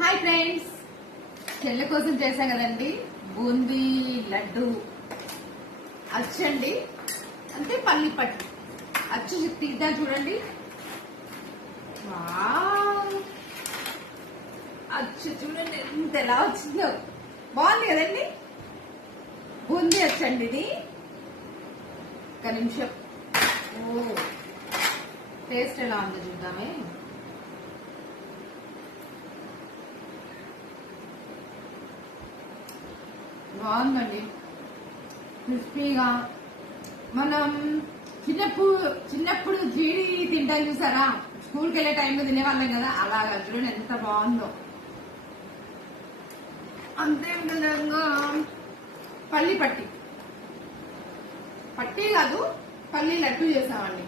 Hi friends, చెల్లె కోసం చేశాం కదండి బూందీ లడ్డు అచ్చండి. అంటే పల్లి పట్టు అచ్చు తీద్దాం చూడండి. అచ్చు చూడండి ఎంత ఎలా వచ్చిందో, బాగుంది కదండి. బూందీ వచ్చండి ఇది. ఒక నిమిషం, టేస్ట్ ఎలా ఉందో చూద్దామే. బాగుందండి, క్రిస్పీగా. మనం చిన్నప్పుడు జీడి తింటాం చూసారా, స్కూల్కి వెళ్ళే టైంలో తినేవాళ్ళం కదా, అలాగా చూడండి ఎంత బాగుందో. అంతే విధంగా పల్లి పట్టి కాదు, పల్లి లడ్డు చేసామండి.